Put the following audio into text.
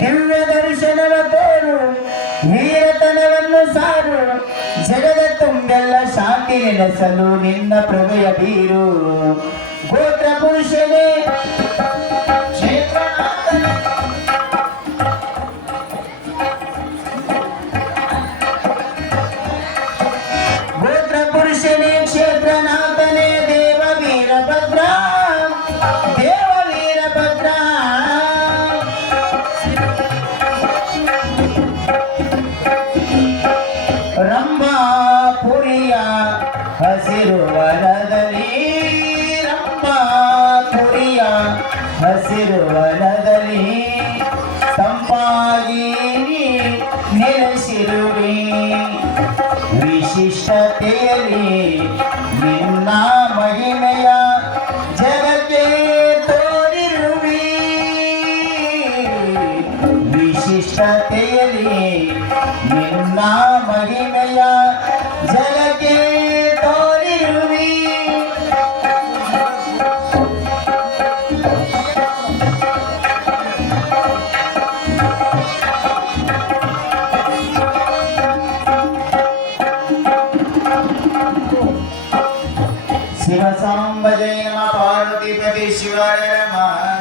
ದಿವ್ಯ ದರ್ಶನವ ತೋರು ವೀರತನವನ್ನು ಸಾರು. ಜಗದ ತುಂಬೆಲ್ಲ ಶಾಂತಿ ನೆಲೆಸಲು ನಿನ್ನ ಪ್ರಭೆಯ ಬೀರು. ಗೋತ್ರ ಪುರುಷನೇ ಹಸಿರು ವನದಲ್ಲಿ ತಂಪಾಗಿ ನೆಲೆಸಿರುವೆ. ವಿಶಿಷ್ಟತೆಯಲ್ಲಿ ನಿನ್ನ ಮಹಿಮೆಯ ಜಗಕ್ಕೆ ತೋರಿರುವೆ. ವಿಶಿಷ್ಟತೆಯಲ್ಲಿ ನಿನ್ನ ಮಹಿಮೆಯ ಜಗಕ್ಕೆ शिव सांबजे नम पार्वतीपति शिवाय नमः।